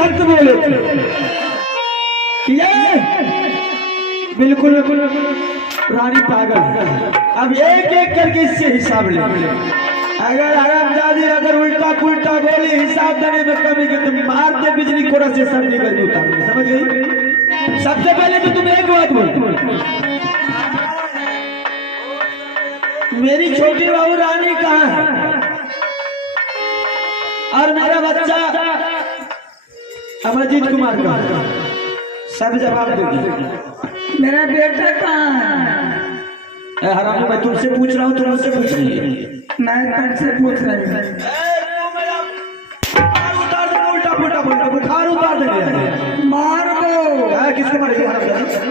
सख्त बोले थे ये बिल्कुल रानी पागल। अब एक एक करके इससे हिसाब ले। अगर हरामजादी अगर उल्टा पुल्टा बोली हिसाब देने में कमी के तुम मार दे बिजली कोड़ा से सर्दी कर उतारोगे, समझ गई? सबसे पहले तो तुम एक बात बोल, मेरी छोटी बहू रानी कहाँ है और मेरा बच्चा अमरजीत कुमार का, सब जवाब दोगी। मेरा बेटा कहाँ है? हराम, मैं तुमसे पूछ रहा हूँ, तुम मुझसे पूछ रही है। मैं तुमसे पूछ रही हूँ। उतार दे, उल्टा पुल्टा बोल, बुखार उतार दे। मार दो। किसके मारेगी?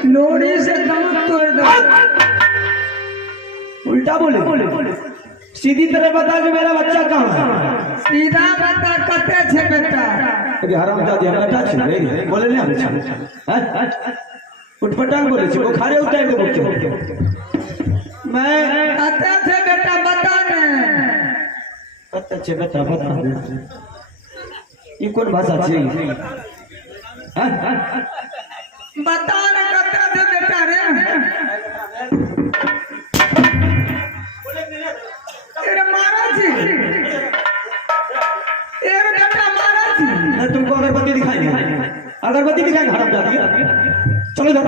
लोरी से दम तोड़ दो। उल्टा बोले, सीधी तरह बता कि मेरा बच्चा कहाँ है। सीधा बता कते छे बेटा। हरामजादी बेटा छे बोले ना हैं उठपटांग बोले छे, बुखारे उतार दे बोलते। मैं कते छे बेटा बता ने। कते छे बेटा बता दे। ये कौन भाषा छे? हैं बता ने कते छे बेटा रे। तेरे मारा छी, तेरे बेटा मारा छी। मैं तुमको अगरबत्ती दिखाएंगे, अगरबत्ती दिखाएंगे हरामजादी। चलो जाओ,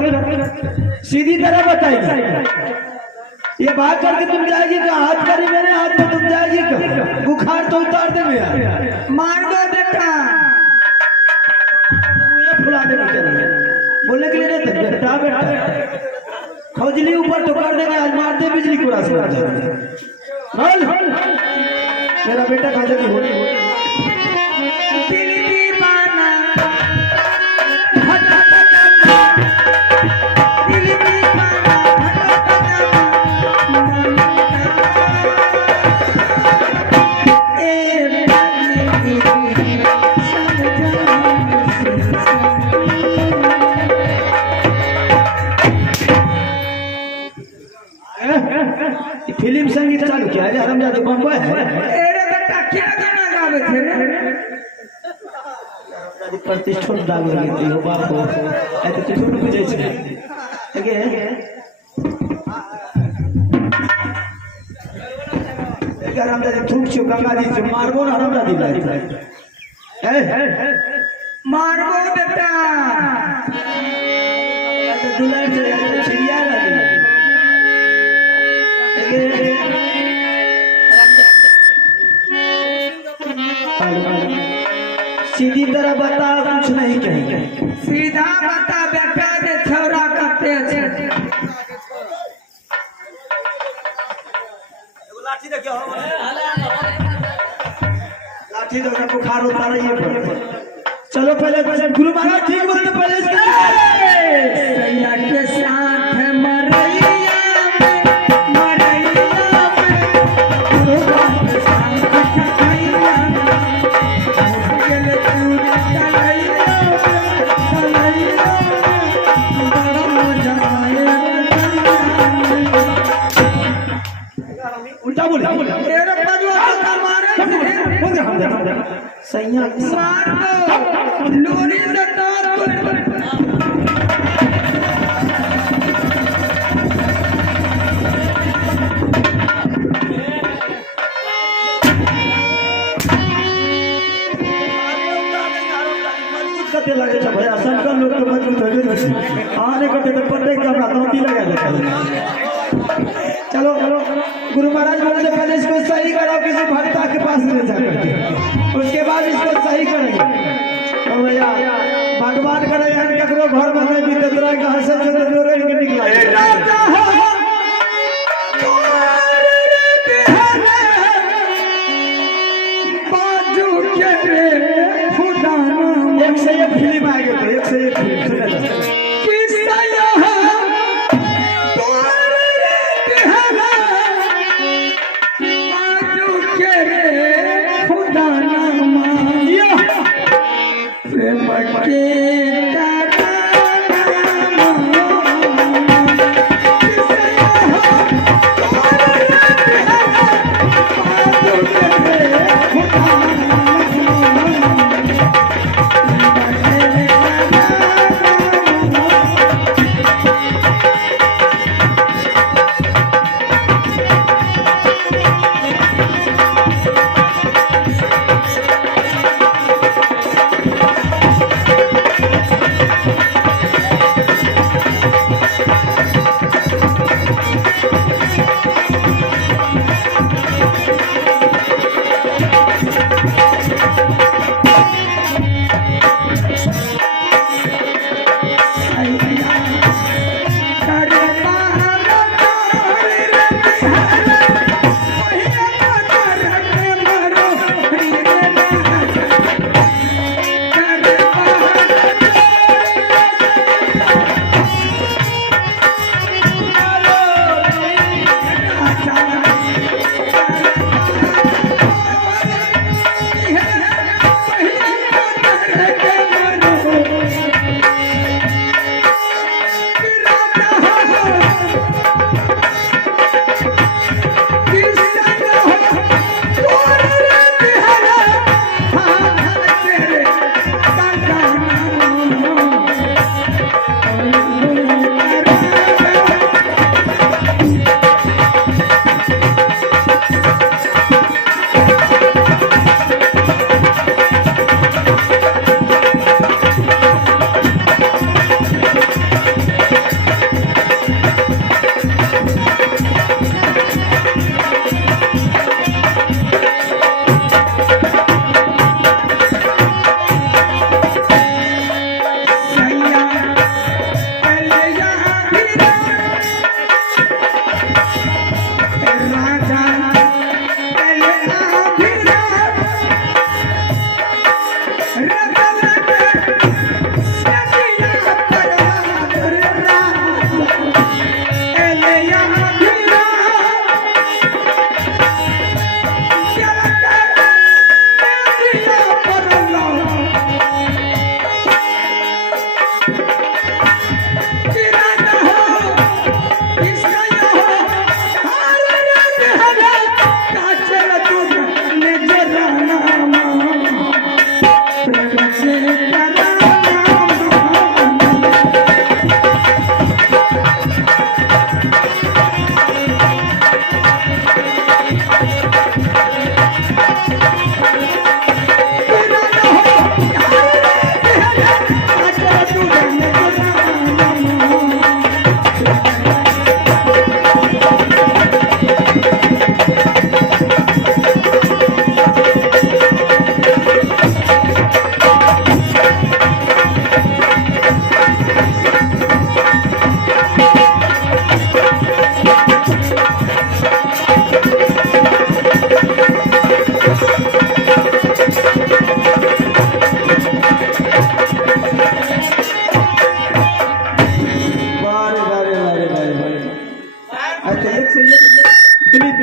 सीधी तरह बताइए। ये बात करके तुम जाएगी क्या? हाथ करी मेरे हाथ में, तुम जाएगी क्या? बुखार तो उतार दे मेरा। मार दो बेटा। फुला दे बोलने के लिए नहीं थे। बेटा बेटा खौजली ऊपर तो कर देंगे, आज मार दे बिजली कुड़ा से। मेरा बेटा खा जल्दी हो। फिल्म संगीत चालू किया है हरामजादी, बम्बई है। तेरे बेटा क्या गाना गावे थे रे? प्रतिष्ठा डाल लेती हो बाप को, ऐसे तो छोड़ बुझे छे आगे हरामजादी थूक छो गंगा जी से मारबो ना हरामजादी है मारबो बेटा। दुलार से छिड़िया लगी सीधी तरह बता, कुछ नहीं कहेंगे। सीधा बता बेटा जे छौरा करते छे। लाठी देखियो, लाठी देखो बुखार उतार रही है। चलो पहले गुरु महाराज ठीक बोलते, पहले सैया के साथ मरैया में, मरैया में गुरुआ के साथ खटैया में, मुश्किल चूर कलैया में, कलैया में बड़ा मजा आए। उल्टा बोले, तेरे बजवा का मारे सैया मार दो लोरी से तार कते लगे छ भैया, सबका लोग तो मजबूत होबे करे। आने कते तो पट्टे का हमरा धोती लगा देता। चलो गुरु महाराज बोले पहले इसको सही कराओ किसी भक्ता के पास ले जाकर, उसके बाद इसको सही करेंगे। तो भैया भगवान करे यार ककरो घर में नहीं बीते तरह का हंसे जो जोरे के निकला बाजू के फुटाना। एक से एक फिल्म आ गई, तो एक से एक फिल्म सुना जाता है। प्रेम के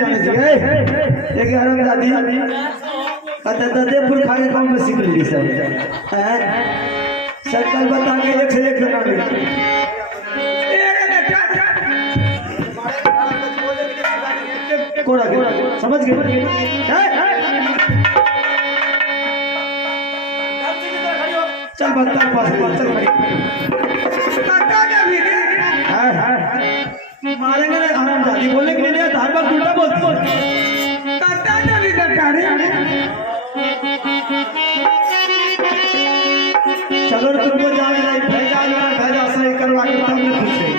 जाने चाहिए एक आराम दादी अतः ददेपुर खा के कौन में सीख ली सब हैं सरकार बता के एक से एक बना ले कोड़ा समझ गए चल बता पास चल मारेंगे ना आराम दादी बोलने के लिए हर बार उल्टा बोलती चलो तुमको जाना भेजा सही करवा के तब मैं खुश है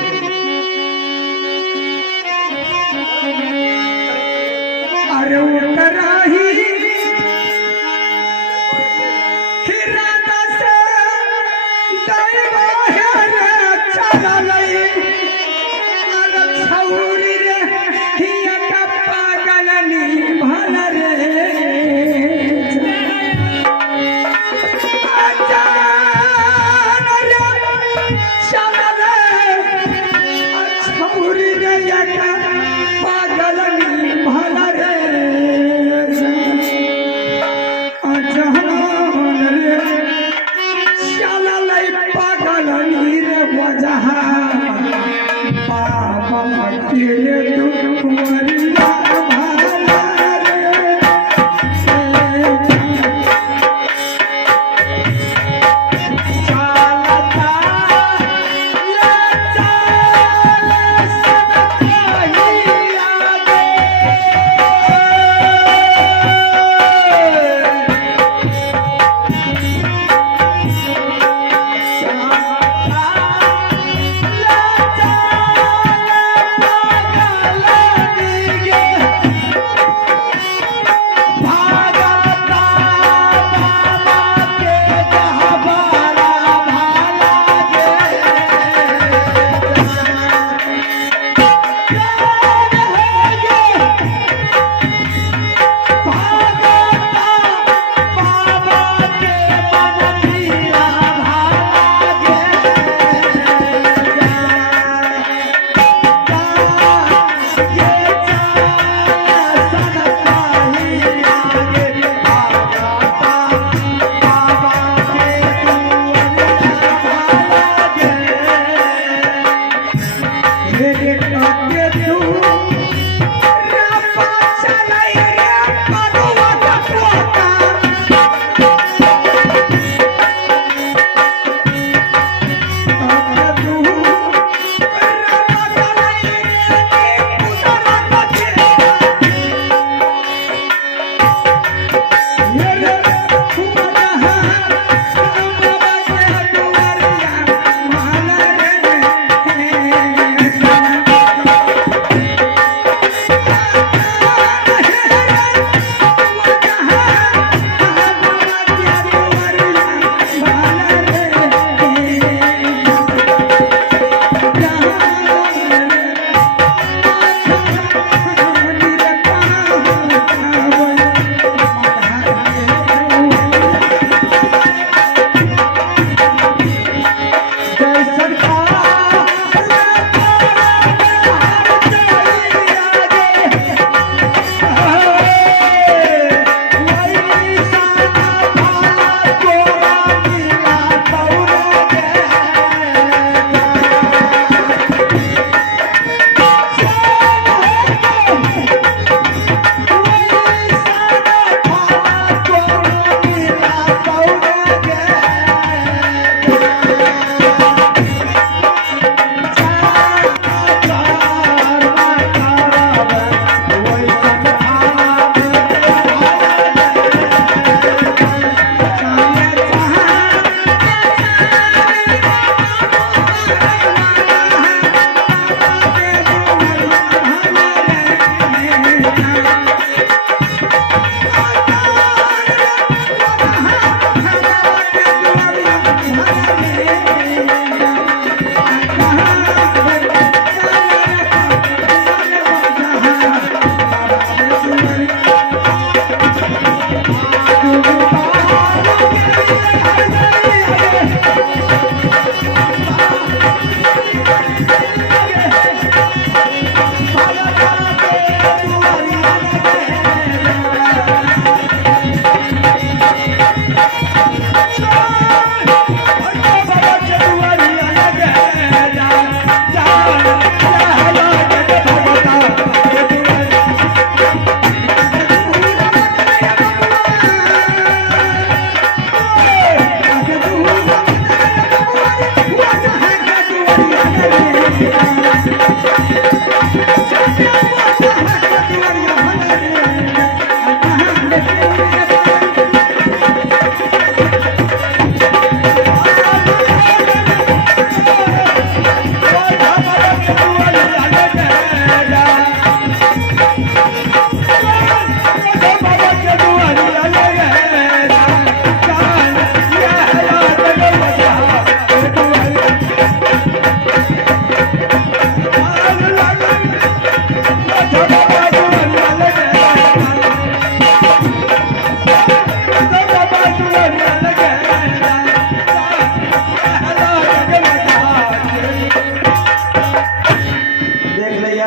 अरे उतराही हिरादा से दैवा है रे चला लई अरे छौरी रे हिया का पागल नी भल रे अजान रे चला रे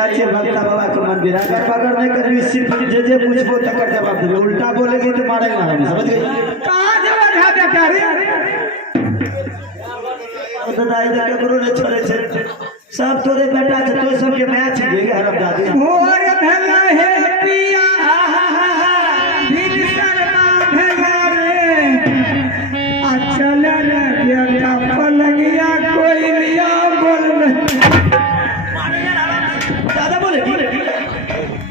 अच्छे भक्ता बाबा के मंदिर अगर पकड़ नहीं करी सिर्फ जे पूछबो तकर जवाब देबे उल्टा बोलेगी तो मारेगा हम समझ गए कहाँ जवाब है बेटा रे तो दाई दे के गुरु ने छोड़े छे सब तोरे बेटा छे तो सब के मैच है हरमजादी मोर भला है पिया बिन शर्मा भला रे अचल रे बेटा पलंगिया कोई लिया बोल ज्यादा बोले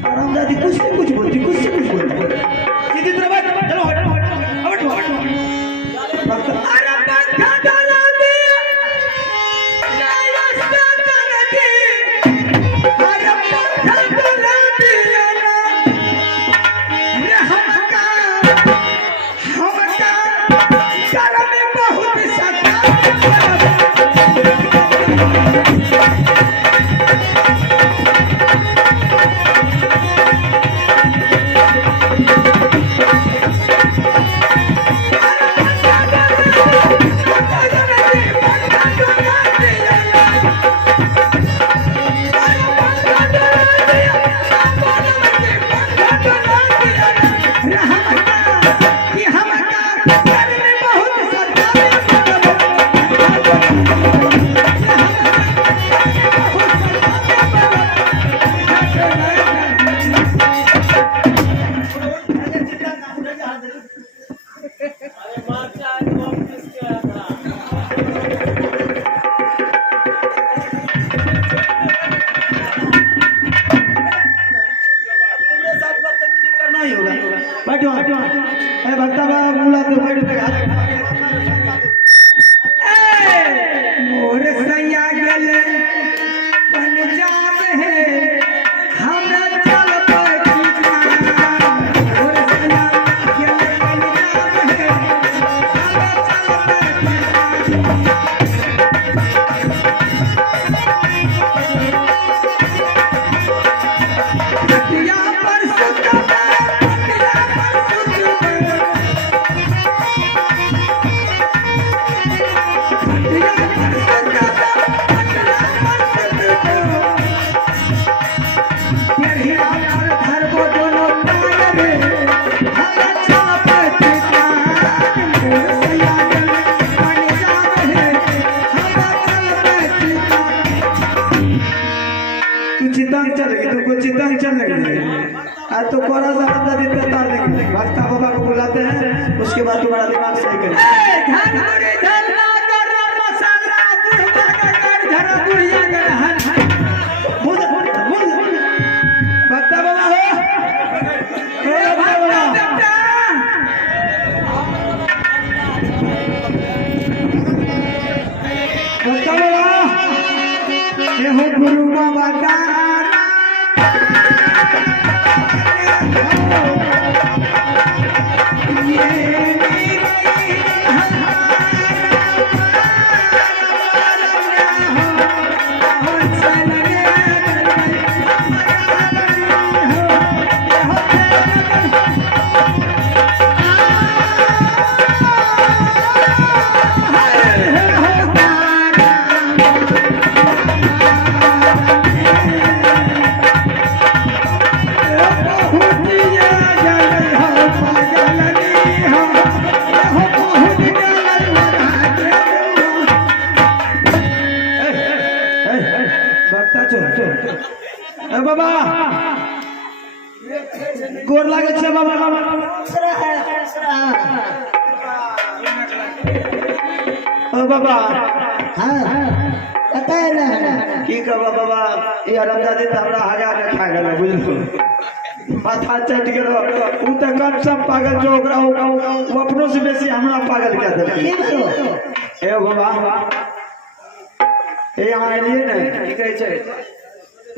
हरमजादी कुछ से कुछ बोलती सीधी तरह बात चलो हट भक्त अरे पंखा डाला दिया नया स्टार्ट दी अरे पंखा डाला दिया रे हमका घर में बहुत सता बैठो ए भक्ता बाबा बोला तो मोर सैया गले पंजाब है हम चल पड़ना मोर सैया गले पंजाब है हम चल पड़ना या पर सुता चितंग चल लगी आज तो कोरा सा बंदा देता तार देंगे भक्ता बाबा को बुलाते हैं उसके बाद तुम्हारा दिमाग सही करें धनपुरी धन्ना गरम मसाला बुढ़वा का कर धरा बुढ़िया कर हन बोल भक्ता बाबा हो ए भक्ता बाबा भक्ता बाबा ये हो गुरु बाबा का बाबा गोर लागे छे बाबा ओ बाबा हां पता है ना की कहबा बाबा ये हरमजादी त हमरा हगा के खा गेल बुझलो माथा चट गेलो उ त कम सब पागल जो ओकरा वो अपनो से बेसी हमरा पागल कह देलकै ए बाबा ए यहाँ एलिए ने की कहै छै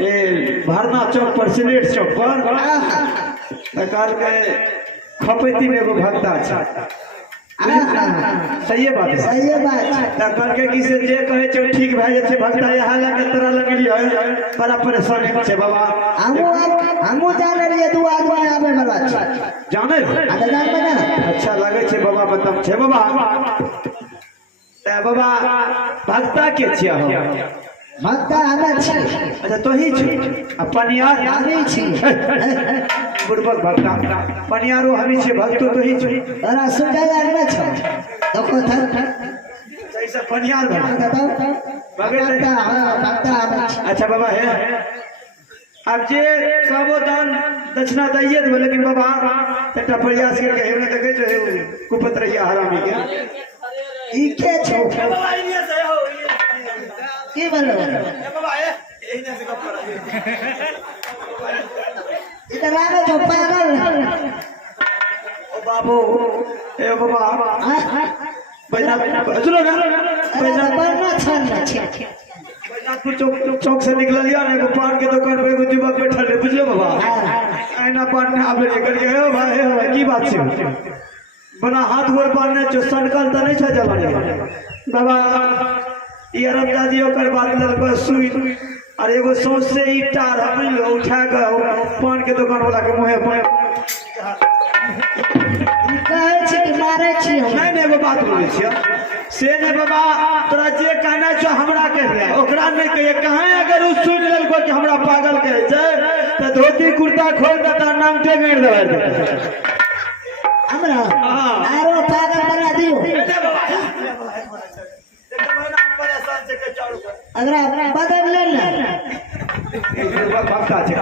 ए भरना चौक पर सिलेट चौक पर काल के खपैती में एगो भक्ता छै सही बात है सही बात कल के की से जे कहे छै ठीक भए जाय छै भक्ता यहाँ लगे तोरा लगलियो बड़ा परेशानी छै बाबा हमू जाने लिए दू आदमी आवे वाला छै जाने जान ना अच्छा लगे छै बाबा मतलब छै बाबा ते बाबा भक्ता के छियै हम भक्ता आना छी अच्छा तो ही छी आ पनियार आने छी बुड़बक भक्ता पनियारो हमी छी भक्तो तो ही छी तोरा सुनले आना छ देखो था कैसे पनियार भक्त बताओ भगत भक्ता आना छी अच्छा बाबा है अब जे सबो दान दक्षिणा दैये देबो लेकिन बाबा एकटा प्रयास करके हेने देखे जो कुपत रहिया हरामी के ई के छौ बाबा इने से हो की बोलो बाबा एने से गप कर इधर आवे जो पागल ओ बाबू ए बाबा पैसा सुनो ना पैसा बनना छन छी चौक से निकलिया ना एगो पान के दुकान पे एगो युवक बैठल है बुझलो बाबा ऐना पान में आप लेकर के हे भाई की बात छै बना हाथ गोर पान ने जो सनकल त नहीं छ जवानी बाबा ई अरब दादी ओकर बात लल पर सुई और एगो सोच से ईटा हम उठा के पान के दुकान वाला के मुंह पे कहै छी कि मारै छी हम नहीं नहीं एगो बात बोलै छियै से ने बाबा तोरा जे कहना छौ हमरा कह दे ओकरा नहीं कहे कहां अगर उ सुन लेलको कि हमरा पागल कहे छै त धोती कुर्ता खोल के तार नाम टे गाड़ देबै हमरा आरो पागल बना दियो अगर बदल ले ना भक्ता छै